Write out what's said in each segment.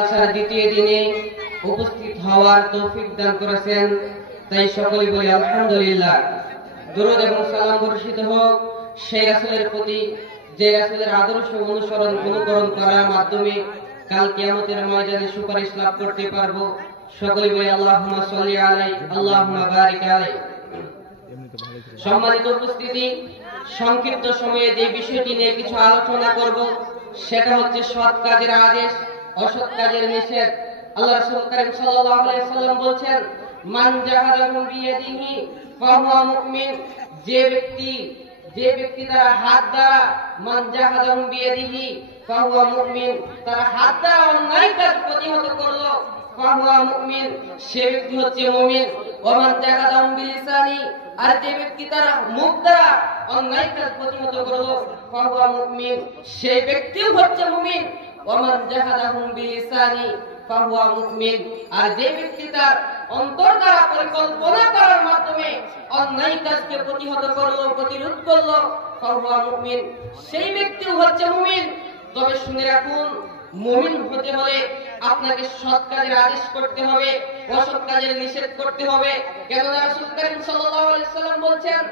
আসার দ্বিতীয় দিনে উপস্থিত হওয়ার তৌফিক দান করেছেন, তাই সকলেই বলি আলহামদুলিল্লাহ। দরুদ এবং সালাম বর্ষিত হোক সেই রাসূলের প্রতি, যে রাসূলের আদর্শ অনুকরণ করার মাধ্যমে কাল কিয়ামতের ময়দানে সুপারিশ লাভ করতে পারবো। সকলেই বলি আল্লাহুম্মা সাল্লি আলাইহি আল্লাহুম্মা বারিক আলাইহি। সম্মানিত উপস্থিতি, সংক্ষিপ্ত সময়ে যে বিষয়টি নিয়ে কিছু আলোচনা করব সেটা হচ্ছে সৎ কাজের আদেশ, অসৎ কাজের নিষেধ। আল্লাহ রাসূল কারীম সাল্লাল্লাহু আলাইহি ওয়াসাল্লাম বলেছেন, মান জাহাদাহু বিয়াদিহি ফাহুয়া মুমিন। যে ব্যক্তি তার হাত দ্বারা, মান জাহাদাহু বিয়াদিহি ফাহুয়া মুমিন, তার হাত দ্বারা অন্যায় কাজ প্রতিহত করলো, ফাহুয়া মুমিন, সে ব্যক্তি হচ্ছে মুমিন। ওয়া মান জাহাদাহু বিলিসানি, আর যে ব্যক্তি তার মুখ দ্বারা অন্যায় কাজ প্রতিহত করলো, ফাহুয়া মুমিন, সেই ব্যক্তিও হচ্ছে মুমিন। ওয়া মান জাহাদাহু বিলিসানি ফাহুয়া মুমিন, আর যে ব্যক্তি তার অন্তর দ্বারা পরিকল্পনা করার মাধ্যমে অন্যায় কাজকে প্রতিহত করলো, প্রতিরোধ করলো, ফাহুয়া মুমিন, সেই ব্যক্তিও হচ্ছে মুমিন। তবে শুনে রাখুন, মুমিন হতে হলে আপনাকে সৎ কাজের আদেশ করতে হবে, অসৎ কাজের নিষেধ করতে হবে। কেন রাসূল কারীম সাল্লাল্লাহু আলাইহি সাল্লাম বলেছেন,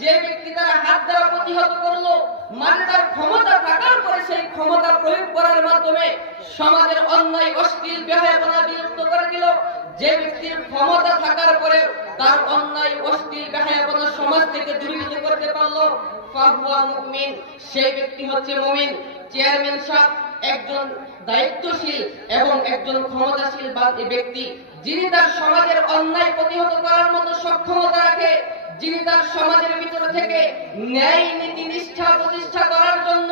যে ব্যক্তি তার হাত দ্বারা প্রতিহত করলো, মানে তার ক্ষমতা থাকার পরে সেই ক্ষমতা প্রয়োগ করার মাধ্যমে সমাজের অন্যায় অশ্লীল বেহায়াপনা বিলুপ্ত করে দিল। যে ব্যক্তির ক্ষমতা থাকার পরে তার অন্যায় অশ্লীল বেহায়াপনা সমাজ থেকে দূরীভূত করতে পারলো, ফাহুয়া মুমিন, সেই ব্যক্তি হচ্ছে মুমিন। চেয়ারম্যান সাহেব একজন দায়িত্বশীল এবং একজন ক্ষমতাশীল ব্যক্তি, যিনি তার সমাজের অন্যায় প্রতিহত করার মতো সক্ষমতা রাখে, যিনি তার সমাজের ভিতর থেকে ন্যায় নীতি নিষ্ঠা প্রতিষ্ঠা করার জন্য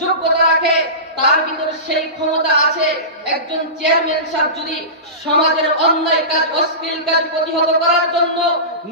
যোগ্যতা রাখে, তার ভিতর সেই ক্ষমতা আছে। একজন চেয়ারম্যান সাহেব যদি সমাজের অন্যায় কাজ, অশ্লীল কাজ প্রতিহত করার জন্য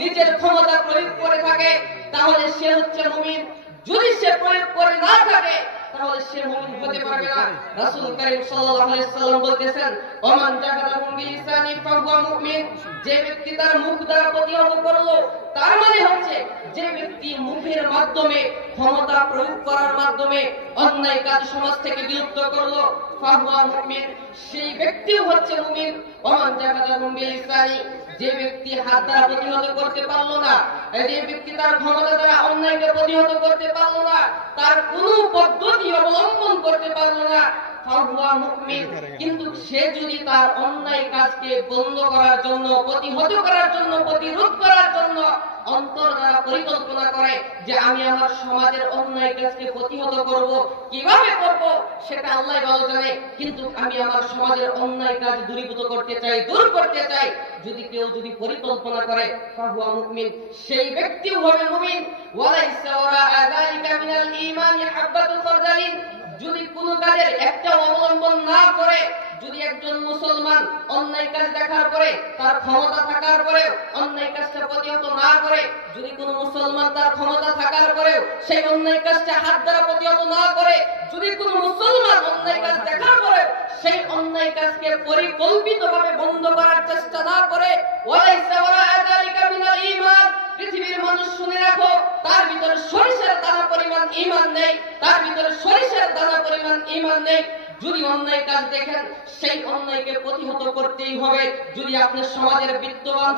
নিজের ক্ষমতা প্রয়োগ করে থাকে, তাহলে সে হচ্ছে মুমিন। যদি সে প্রয়োগ করে না থাকে তাহলে সে মুমিন হতে পারবে না। রাসূল কারীম সাল্লাল্লাহু আলাইহি সাল্লাম বলতেছেন, ওমান জাহাদাহু বিলিসানি ফাহুয়া মুমিন, যে ব্যক্তি তার মুখ দ্বারা প্রতিহত করলো, তার মানে হচ্ছে যে ব্যক্তি মুখের মাধ্যমে, ক্ষমতা প্রয়োগ করার মাধ্যমে অন্যায় কাজ সমাজ থেকে বিলুপ্ত করলো, ফাহুয়া মুমিন, সেই ব্যক্তিও হচ্ছে মুমিন। ওমান জাহাদাহু বিলিসানি, যে ব্যক্তি হাত দ্বারা প্রতিহত করতে পারলো না, যে ব্যক্তি তার ক্ষমতা দ্বারা অন্যায়কে প্রতিহত করতে পারলো না, তার কোনো পদ্ধতি অবলম্বন করতে পারলো না, ফাহুয়া মুমিন, কিন্তু সে যদি তার অন্যায় কাজকে বন্ধ করার জন্য, প্রতিহত করার জন্য, প্রতিরোধ করার জন্য অন্তর দ্বারা পরিকল্পনা করে যে আমি আমার সমাজের অন্যায় কাজকে প্রতিহত করব, কিভাবে করব সেটা আল্লাহ ভালো জানে, কিন্তু আমি আমার সমাজের অন্যায় কাজ দূরীভূত করতে চাই, দূর করতে চাই, কেউ যদি পরিকল্পনা করে, ফাহুয়া মুমিন, সেই ব্যক্তিও হবে মুমিন। ওয়ালাইসা ওয়ারা যালিকা মিনাল ঈমানি হাব্বাতু ফারদালিন, যদি কোনো কাজের একটা অবলম্বন না করে, যদি একজন মুসলমান অন্যায় কাজ দেখার পরে, তার ক্ষমতা থাকার পরে অন্যায় কাজটা প্রতিহত না করে, যদি কোনো মুসলমান তার ক্ষমতা থাকার পরেও সেই অন্যায় কাজটা হাত দ্বারা প্রতিহত না করে, যদি কোনো মুসলমান অন্যায় কাজ দেখার পরে সেই অন্যায় কাজকে পরিকল্পিতভাবে বন্ধ করার চেষ্টা না করে, ওয়ালাইসা ওয়ারা যালিকা মিনাল ঈমান, পৃথিবীর মানুষ শুনে রাখো, তার ভিতরে সরিষার দানা পরিমাণ ঈমান নেই, তার ভিতরে সরিষার দানা পরিমাণ ঈমান নেই। যদি অন্যায় কাজ দেখেন, সেই অন্যায়কে প্রতিহত করতেই হবে। যদি আপনি সমাজের বিত্তবান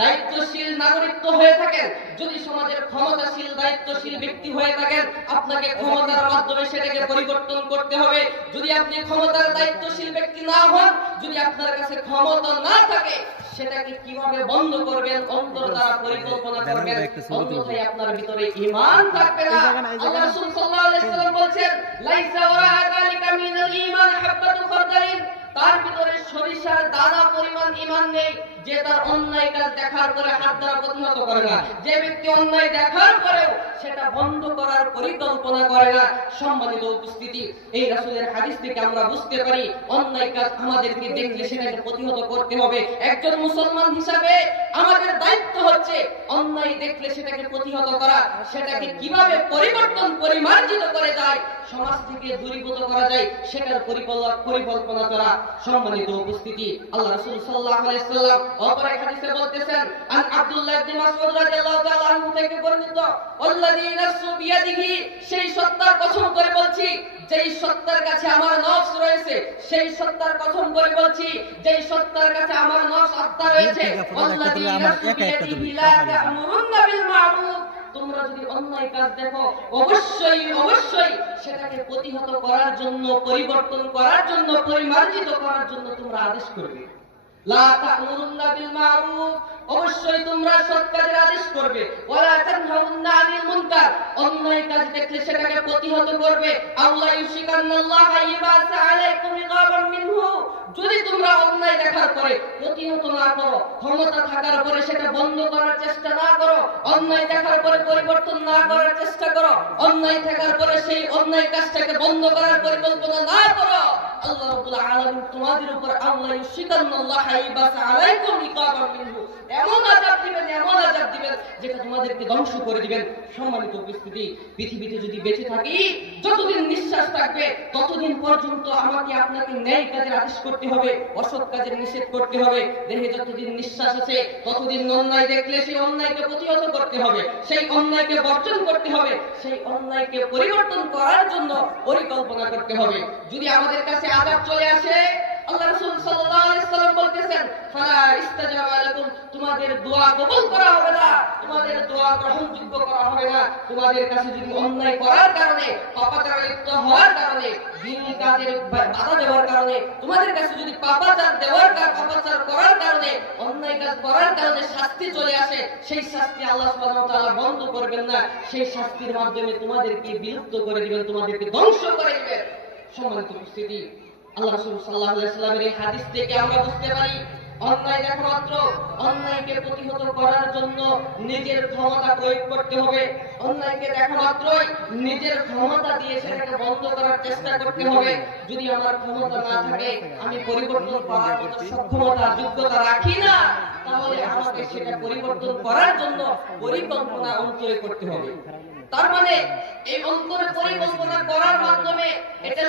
দায়িত্বশীল নাগরিক হয়ে থাকেন, যদি সমাজের ক্ষমতাশীল দায়িত্বশীল ব্যক্তি হয়ে থাকেন, আপনাকে ক্ষমতার মাধ্যমে সেটাকে পরিবর্তন করতে হবে। যদি আপনি ক্ষমতার দায়িত্বশীল ব্যক্তি না হন, যদি আপনার কাছে ক্ষমতা না থাকে, সেটাকে কিভাবে বন্ধ করবেন, অন্তর দ্বারা পরিকল্পনা করবেন, অন্যথায় আপনার ভিতরে ঈমান থাকবে না। আল্লাহ রাসূল সাল্লাল্লাহু আলাইহি ওয়াসাল্লাম বলেছেন, লাইসা ওয়ারা যালিকা মিনাল ঈমান হাব্বাতু ফারদালিন, তার ভিতরে সরিষার দানা পরিমাণ ঈমান নেই, যে তার অন্যায় কাজ দেখার পরে হাত দ্বারা প্রতিহত করে না, যে ব্যক্তি অন্যায় দেখার পরেও সেটা বন্ধ করার পরিকল্পনা করে না। সম্মানিত উপস্থিতি, এই রাসূলের হাদিস থেকে আমরা বুঝতে পারি অন্যায় কাজ আমাদেরকে দেখলে সেটাকে প্রতিহত করতে হবে। একজন মুসলমান হিসাবে আমাদের দায়িত্ব হচ্ছে অন্যায় দেখলে সেটাকে প্রতিহত করা, সেটাকে কিভাবে পরিবর্তন, পরিমার্জিত করে যায়, সমাজ থেকে দূরীভূত করা যায়, সেটার পরিকল্পনা করা। সম্মানিত উপস্থিতি, আল্লাহ রাসূল সাল্লাল্লাহু আলাইহি ওয়াসাল্লাম অপর এক হাদিসে বলতেছেন আন আব্দুল্লাহ ইবনে মাসউদ রাদিয়াল্লাহু তাআলা আনহু থেকে বর্ণিত আল্লাযী নাফসু বিয়াদিহি সেই সত্তার কসম করে বলছি যেই সত্তার কাছে আমার নফস রয়েছে সেই সত্তার কসম করে বলছি যেই সত্তার কাছে আমার নফস আত্মা রয়েছে আল্লাযী নাফসু বিয়াদিহি লা তা'মুরুন্না বিল মা'রুফ তোমরা যদি অন্যায় কাজ দেখো অবশ্যই অবশ্যই সেটাকে প্রতিহত করার জন্য পরিবর্তন করার জন্য পরিমার্জিত করার জন্য তোমরা আদেশ করবে লা তা'মুরুন্না বিল মা'রুফ অবশ্যই তোমরা সৎ কাজের আদেশ করবে ওয়ালা তানহাউন্না আনিল মুনকার অন্যায় কাজ দেখলে সেটাকে প্রতিহত করবে আল্লাহ ইউশিকান্নাল্লাহু ইয়াবাসা আলাইকুম ইকাবাম মিনহু যদি তোমরা অন্যায় দেখার পরে প্রতিহত না করো ক্ষমতা থাকার পরে সেটা বন্ধ করার চেষ্টা না করো অন্যায় দেখার পরে পরিবর্তন না করার চেষ্টা করো অন্যায় থাকার পরে সেই অন্যায় কাজটাকে বন্ধ করার পরিকল্পনা না করো আল্লাহ রাব্বুল আলামিন তোমাদের উপর আল্লাহ ইউশিকান্নাল্লাহু ইয়াবাসা আলাইকুম ইকাবাম মিনহু এমন আযাব দিবেন যেটা তোমাদেরকে ধ্বংস করে দিবেন সম্মানিত উপস্থিতি পৃথিবীতে যদি বেঁচে থাকি যতদিন নিঃশ্বাস থাকবে ততদিন পর্যন্ত আমাকে আপনাকে ন্যায় কাজের আদেশ করতে হবে অসৎ কাজের নিষেধ করতে হবে দেহে যতদিন নিঃশ্বাস আছে ততদিন অন্যায় দেখলে সেই অন্যায়কে প্রতিহত করতে হবে সেই অন্যায়কে বর্জন করতে হবে সেই অন্যায়কে পরিবর্তন করার জন্য পরিকল্পনা করতে হবে যদি আমাদের কাছে আযাব চলে আসে আল্লাহ রাসূল সাল্লাল্লাহু আলাইহি সাল্লাম বলতেছেন ফালা ইস্তাজাবা লাকুম তোমাদের দোয়া কবুল করা হবে না তোমাদের দোয়া গ্রহণযোগ্য করা হবে না তোমাদের কাছে যদি অন্যায় করার কারণে পাপাচারে লিপ্ত হওয়ার কারণে দ্বীনি কাজের বাধা দেওয়ার কারণে তোমাদের কাছে যদি পাপাচার করার কারণে অন্যায় কাজ করার কারণে শাস্তি চলে আসে সেই শাস্তি আল্লাহ সুবহানাহু ওয়া তাআলা বন্ধ করবেন না সেই শাস্তির মাধ্যমে তোমাদেরকে বিলুপ্ত করে দিবেন তোমাদেরকে ধ্বংস করে দিবেন সম্মানিত উপস্থিতি আল্লাহ রাসূল সাল্লাল্লাহু আলাইহি ওয়াসাল্লামের এই হাদিস থেকে আমরা বুঝতে পারি অন্যায় দেখা মাত্র অন্যায়কে প্রতিহত করার জন্য নিজের ক্ষমতা প্রয়োগ করতে হবে অন্যায়কে দেখা মাত্রই নিজের ক্ষমতা দিয়ে সেটাকে বন্ধ করার চেষ্টা করতে হবে যদি আমার ক্ষমতা না থাকে আমি পরিবর্তন করার মতো সক্ষমতা যোগ্যতা রাখি না তাহলে আমাকে সেটা পরিবর্তন করার জন্য পরিকল্পনা অন্তরে করতে হবে তার মানে এই অন্তরে পরিকল্পনা করার মাধ্যমে এটা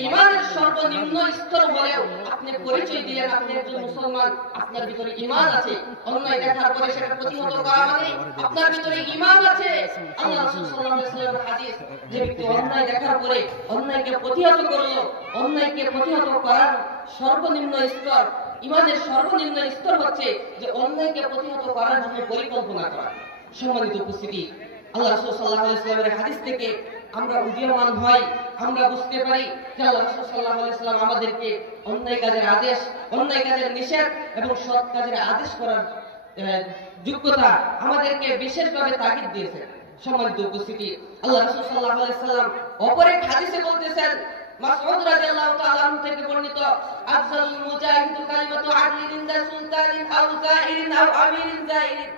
ঈমানের সর্বনিম্ন স্তর হলেও আপনি পরিচয় দিলেন আপনি একজন মুসলমান আপনার ভিতরে ঈমান আছে অন্যায় দেখার পরে সেটা প্রতিহত করা মানে আপনার ভিতরে ঈমান আছে আল্লাহ রাসূল সাল্লাল্লাহু আলাইহি ওয়াসাল্লামের হাদিস যে ব্যক্তি অন্যায় দেখার পরে অন্যায়কে প্রতিহত করলো অন্যায়কে প্রতিহত করার সর্বনিম্ন স্তর ঈমানের সর্বনিম্ন স্তর হচ্ছে যে অন্যায়কে প্রতিহত করার জন্য পরিকল্পনা করা সম্মানিত উপস্থিতি আল্লাহ রাসূল সাল্লাল্লাহু আলাইহি ওয়াসাল্লামের হাদিস থেকে আমরা উদীয়মান হই আমরা বুঝতে পারি যে আল্লাহ রাসূল সাল্লাল্লাহু আলাইহি ওয়াসাল্লাম আমাদেরকে অন্যায় কাজের আদেশ অন্যায় কাজের নিষেধ এবং সৎ কাজের আদেশ করার যোগ্যতা আমাদেরকে বিশেষভাবে তাগিদ দিয়েছেন সম্মানিত উপস্থিতি আল্লাহ রাসূল সাল্লাল্লাহু আলাইহি ওয়াসাল্লাম অপর এক হাদিসে বলতেছেন মাসউদ রাদিয়াল্লাহু তাআলা আনহু থেকে বর্ণিত আফজাল মুজাহিদু কালিমাতু আদলিন ইনদা সুলতানিন আও জাহিরিন আও আমিরিন জাহিরিন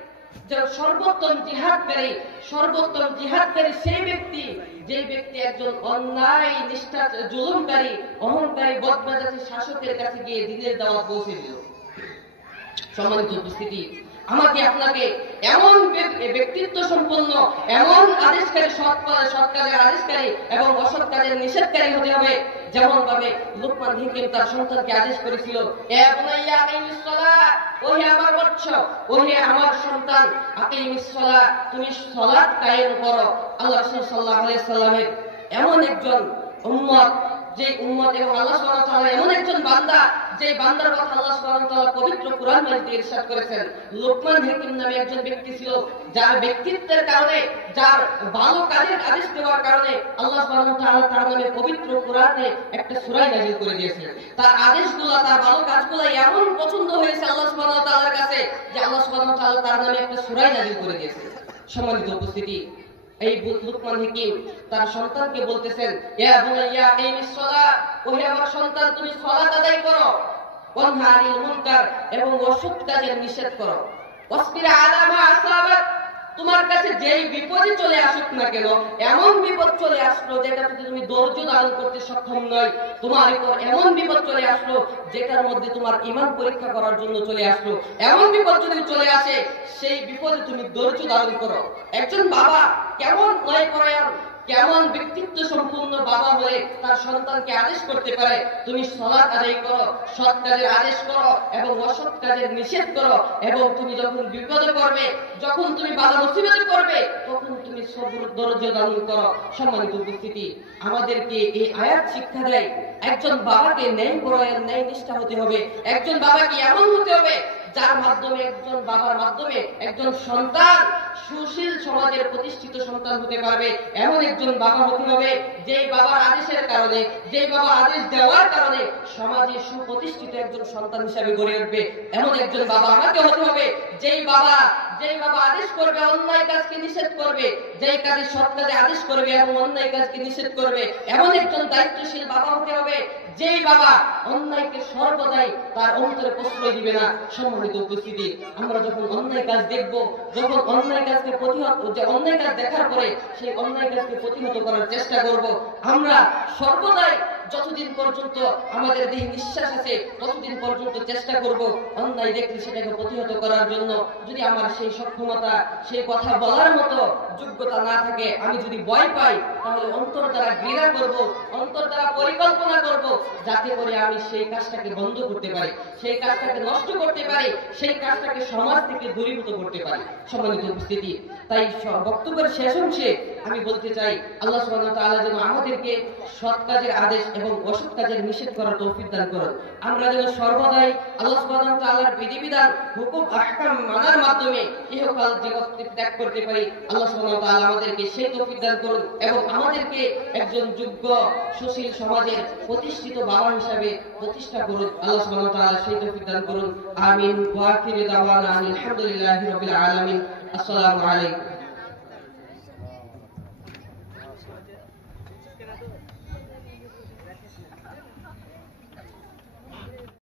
সর্বোত্তম জিহাদকারী সেই ব্যক্তি যে ব্যক্তি একজন অন্যায় নিষ্ঠা জুলুমকারী অহংকারী বদমেজাজি শাসকের কাছে গিয়ে দ্বীনের দাওয়াত পৌঁছে দিল সম্মানিত উপস্থিতি আমাকে আপনাকে এমন ব্যক্তিত্ব সম্পন্ন এমন আদেশকারী সৎ কাজের আদেশকারী এবং অসৎ কাজের নিষেধকারী হতে হবে যেমন ভাবে লুকমান হাকিম তার সন্তানকে আদেশ করেছিল এ বুনাইয়া আকিমিস সালাত ওহে আমার বৎস ওহে আমার সন্তান আকিমিস সালাত তুমি সালাত কায়েম করো আল্লাহ রাসূল সাল্লাল্লাহু আলাইহি সাল্লামের এমন একজন উম্মত যে উম্মত এবং আল্লাহ সুবহানাহু ওয়া তাআলা এমন একজন বান্দা যে বান্দার কথা আল্লাহ সুবহানাহু ওয়া তাআলা পবিত্র কুরআন মাজিদে ইরশাদ করেছেন লুকমান হাকিম নামে একজন ব্যক্তি ছিল যার ব্যক্তিত্বের কারণে যার ভালো কাজের আদেশ দেওয়ার কারণে আল্লাহ সুবহানাহু ওয়া তাআলা তার নামে পবিত্র কুরআনে একটা সূরা নাযিল করে দিয়েছেন তার আদেশগুলো তার ভালো কাজগুলো এমন পছন্দ হয়েছে আল্লাহ সুবহানাহু ওয়া তাআলার কাছে যে আল্লাহ সুবহানাহু ওয়া তাআলা তার নামে একটা সূরা নাযিল করে দিয়েছেন সম্মানিত উপস্থিতি এই লুকমান হাকিম তার সন্তানকে বলতেছেন ইয়া বুনাইয়া আকিমিস সালাত ওহে আমার সন্তান তুমি সালাত আদায় করো ওয়ানহা আনিল মুনকার এবং অসৎ কাজের নিষেধ করো ওয়াসবির আলা মা আসাবাক তোমার কাছে যেই বিপদই চলে আসুক না কেন এমন বিপদ চলে আসলো যেটাতে তুমি ধৈর্য ধারণ করতে সক্ষম নয় তোমার উপর এমন বিপদ চলে আসলো যেটার মধ্যে তোমার ঈমান পরীক্ষা করার জন্য চলে আসলো এমন বিপদ যদি চলে আসে সেই বিপদে তুমি ধৈর্য ধারণ করো একজন বাবা কেমন নয় পরায়ণ কেমন ব্যক্তিত্ব সম্পূর্ণ বাবা হয়ে তার সন্তানকে আদেশ করতে পারে, তুমি সালাত আদায় করো, সৎ কাজের আদেশ করো এবং অসৎ কাজের নিষেধ করো, এবং তুমি যখন বিপদে পড়বে, যখন তুমি বাধা মুসিবতে পড়বে, তখন তুমি সবর ধৈর্য ধারণ করো। সম্মানিত উপস্থিতি, আমাদেরকে এই আয়াত শিক্ষা দেয় একজন বাবাকে ন্যায় পরায়ণ, ন্যায় নিষ্ঠা হতে হবে। একজন বাবাকে এমন হতে হবে যার মাধ্যমে, একজন বাবার মাধ্যমে একজন সন্তান সুশীল সমাজের প্রতিষ্ঠিত সন্তান হতে পারবে। এমন একজন বাবা হতে হবে যেই বাবার আদেশের কারণে, যেই বাবা আদেশ দেওয়ার কারণে সমাজে সুপ্রতিষ্ঠিত একজন সন্তান হিসাবে গড়ে উঠবে। এমন একজন বাবা আমাকে হতে হবে যেই বাবা আদেশ করবে, অন্যায় কাজকে নিষেধ করবে, যেই কাজে সৎ কাজে আদেশ করবে এবং অন্যায় কাজকে নিষেধ করবে। এমন একজন দায়িত্বশীল বাবা হতে হবে যেই বাবা অন্যায়কে সর্বদাই তার অন্তরে প্রশ্রয় দিবে না। সম্মানিত উপস্থিতি, আমরা যখন অন্যায় কাজ দেখব, যখন অন্যায় কাজকে অন্যায় কাজ দেখার পরে সেই অন্যায় কাজকে প্রতিহত করার চেষ্টা করব। আমরা সর্বদাই যতদিন পর্যন্ত আমাদের দেহে নিঃশ্বাস আছে ততদিন পর্যন্ত চেষ্টা করব অন্যায় দেখলে সেটাকে প্রতিহত করার জন্য। যদি আমার সেই সক্ষমতা, সেই কথা বলার মতো যোগ্যতা না থাকে, আমি যদি ভয় পাই, তাহলে অন্তর দ্বারা ঘৃণা করব, অন্তর দ্বারা পরিকল্পনা করব, যাতে করে আমি সেই কাজটাকে বন্ধ করতে পারি, সেই কাজটাকে নষ্ট করতে পারি, সেই কাজটাকে সমাজ থেকে দূরীভূত করতে পারি। সম্মানিত উপস্থিতি, তাই বক্তব্যের শেষ অংশে আমি বলতে চাই, আল্লাহ সুবহানাহু ওয়া তাআলা যেন আমাদেরকে সৎ কাজের আদেশ এবং অসৎ কাজের নিষেধ করার তৌফিক দান করেন। আমরা যেন সর্বদাই আল্লাহ সুবহানাহু ওয়া তাআলার বিধিবিধান, হুকুম, আহকাম মানার মাধ্যমে ইহকাল জগৎ ত্যাগ করতে পারি। আল্লাহ সুবহানাহু ওয়া তাআলা আমাদেরকে সেই তৌফিক দান করুন এবং আমাদেরকে একজন যোগ্য সুশীল সমাজের প্রতিষ্ঠিত বাবা হিসাবে প্রতিষ্ঠা করুন। আল্লাহ সুবহানাহু ওয়া তাআলা সেই তৌফিক দান করুন। আমিন। ওয়া আখিরু দাওয়ানা আলহামদুলিল্লাহি রাব্বিল আলামিন। আসসালামু আলাইকুম।